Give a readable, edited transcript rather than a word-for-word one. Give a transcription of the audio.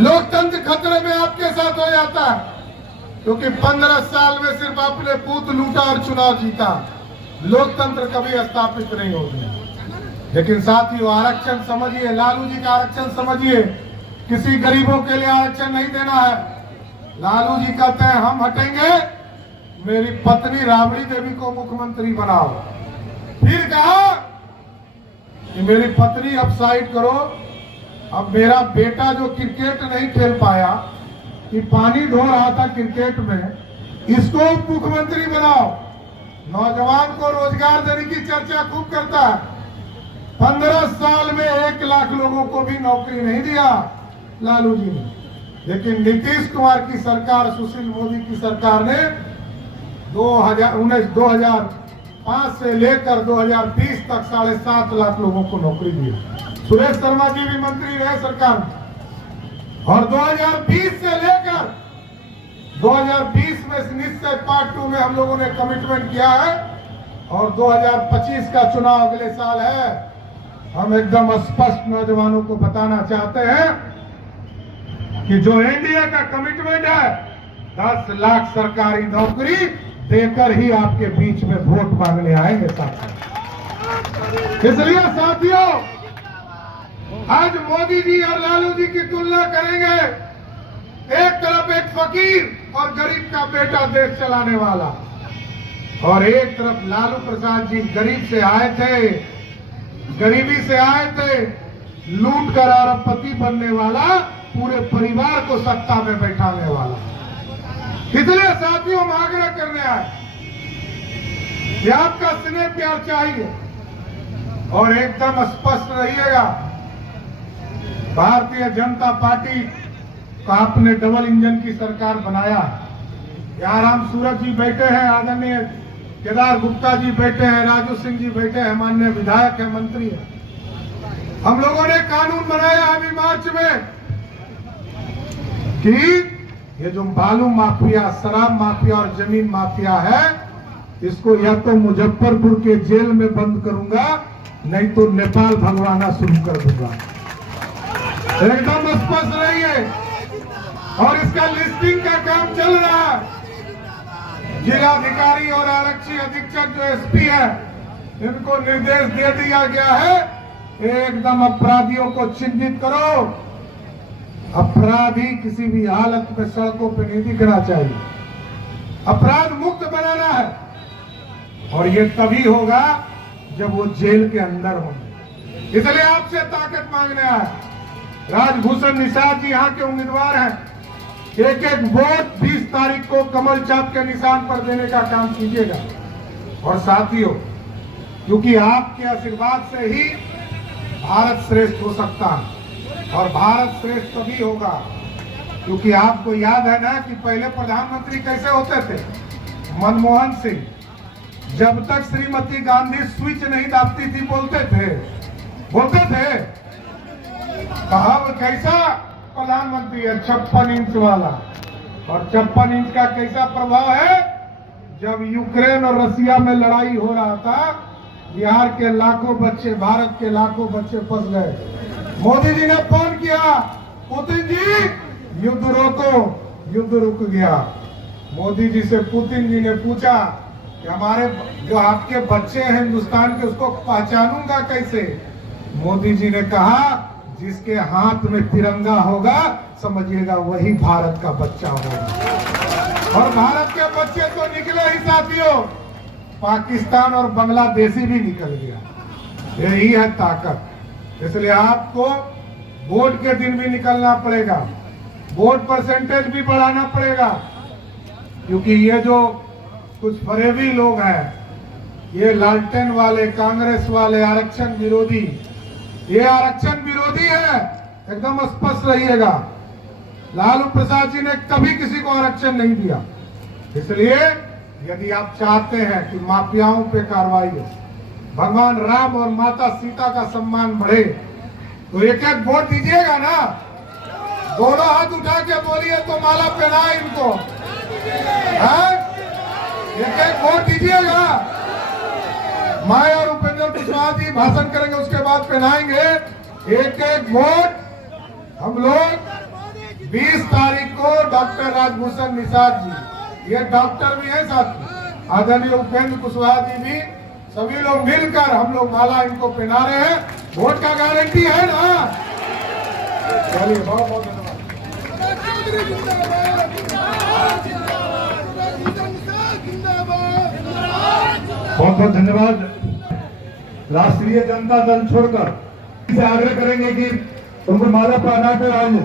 लोकतंत्र खतरे में आपके साथ हो जाता है, क्योंकि 15 साल में सिर्फ आपने बूथ लूटा और चुनाव जीता। लोकतंत्र कभी स्थापित नहीं होगी। लेकिन साथियों, आरक्षण समझिए, लालू जी का आरक्षण समझिए, किसी गरीबों के लिए आरक्षण नहीं देना है। लालू जी कहते हैं हम हटेंगे, मेरी पत्नी राबड़ी देवी को मुख्यमंत्री बनाओ। फिर कहा कि मेरी पत्नी अब साइड करो, अब मेरा बेटा जो क्रिकेट नहीं खेल पाया, कि पानी ढो रहा था क्रिकेट में, इसको मुख्यमंत्री बनाओ। नौजवान को रोजगार देने की चर्चा खूब करता है। 15 साल में 1 लाख लोगों को भी नौकरी नहीं दिया लालू जी ने। लेकिन नीतीश कुमार की सरकार, सुशील मोदी की सरकार ने 2005 से लेकर 2020 तक 7.5 लाख लोगों को नौकरी दी। सुरेश शर्मा जी भी मंत्री रहे सरकार में, और 2020 से लेकर 2020 में निश्चय पार्ट 2 में हम लोगों ने कमिटमेंट किया है, और 2025 का चुनाव अगले साल है। हम एकदम स्पष्ट नौजवानों को बताना चाहते हैं कि जो एनडीए का कमिटमेंट है, 10 लाख सरकारी नौकरी देकर ही आपके बीच में वोट मांगने आएंगे साथियों। इसलिए साथियों, आज मोदी जी और लालू जी की तुलना करेंगे। एक तरफ एक फकीर और गरीब का बेटा देश चलाने वाला, और एक तरफ लालू प्रसाद जी गरीब से आए थे, गरीबी से आए थे, लूट कर अरबपति बनने वाला, पूरे परिवार को सत्ता में बैठाने वाला। इसलिए साथियों, हम आग्रह करने आए कि आपका स्नेह प्यार चाहिए, और एकदम स्पष्ट रहिएगा। भारतीय जनता पार्टी का आपने डबल इंजन की सरकार बनाया। यहाँ राम सूरत जी बैठे हैं, आदरणीय केदार गुप्ता जी बैठे हैं, राजू सिंह जी बैठे हैं, माननीय विधायक है, मंत्री है। हम लोगों ने कानून बनाया अभी मार्च में कि ये जो बालू माफिया, शराब माफिया और जमीन माफिया है, इसको या तो मुजफ्फरपुर के जेल में बंद करूंगा, नहीं तो नेपाल भगवाना शुरू कर दूंगा। एकदम स्पष्ट रहिए। और इसका लिस्टिंग का काम चल रहा है। जिलाधिकारी और आरक्षी अधीक्षक जो एसपी है, इनको निर्देश दे दिया गया है, एकदम अपराधियों को चिन्हित करो। अपराधी किसी भी हालत में सड़कों पे नहीं दिखना चाहिए। अपराध मुक्त बनाना है, और ये तभी होगा जब वो जेल के अंदर होंगे। इसलिए आपसे ताकत मांगने आए। राजभूषण निषाद जी यहाँ के उम्मीदवार हैं। एक एक वोट 20 तारीख को कमल छाप के निशान पर देने का काम कीजिएगा। और साथियों, क्योंकि आपके आशीर्वाद से ही भारत श्रेष्ठ हो सकता है, और भारत श्रेष्ठ तभी होगा क्योंकि आपको याद है ना कि पहले प्रधानमंत्री कैसे होते थे। मनमोहन सिंह, जब तक श्रीमती गांधी स्विच नहीं दाबती थी बोलते थे। अब कैसा प्रधानमंत्री है, 56 इंच वाला। और 56 इंच का कैसा प्रभाव है? जब यूक्रेन और रसिया में लड़ाई हो रहा था, बिहार के लाखों बच्चे, भारत के लाखों बच्चे फंस गए। मोदी जी ने फोन किया, पुतिन जी युद्ध रोको, युद्ध रुक गया। मोदी जी से पुतिन जी ने पूछा कि हमारे जो आपके बच्चे हैं हिंदुस्तान के, उसको पहचानूंगा कैसे? मोदी जी ने कहा, जिसके हाथ में तिरंगा होगा समझिएगा वही भारत का बच्चा होगा। और भारत के बच्चे तो निकले ही साथियों, पाकिस्तान और बांग्लादेशी भी निकल गया। यही है ताकत। इसलिए आपको वोट के दिन भी निकलना पड़ेगा, वोट परसेंटेज भी बढ़ाना पड़ेगा, क्योंकि ये जो कुछ फरेबी लोग हैं, ये लालटेन वाले, कांग्रेस वाले, आरक्षण विरोधी, ये आरक्षण विरोधी है। एकदम स्पष्ट रहिएगा। लालू प्रसाद जी ने कभी किसी को आरक्षण नहीं दिया। इसलिए यदि आप चाहते हैं कि माफियाओं पे कार्रवाई हो, भगवान राम और माता सीता का सम्मान बढ़े, तो एक एक वोट दीजिएगा ना। दोनों हाथ उठा के बोलिए तो माला पहनाए इनको। एक एक वोट दीजिएगा। मैं और उपेंद्र कुशवाहा जी भाषण करेंगे, उसके बाद पहनाएंगे। एक एक वोट हम लोग 20 तारीख को डॉक्टर राजभूषण निषाद जी, ये डॉक्टर भी है साथ, आदरणीय उपेंद्र कुशवाहा जी भी, सभी लोग मिलकर हम लोग माला इनको पहना रहे हैं। वोट का गारंटी है ना? चलिए, बहुत बहुत बहुत बहुत धन्यवाद। राष्ट्रीय जनता दल छोड़कर से आग्रह करेंगे कि उनको माला पहना कर आज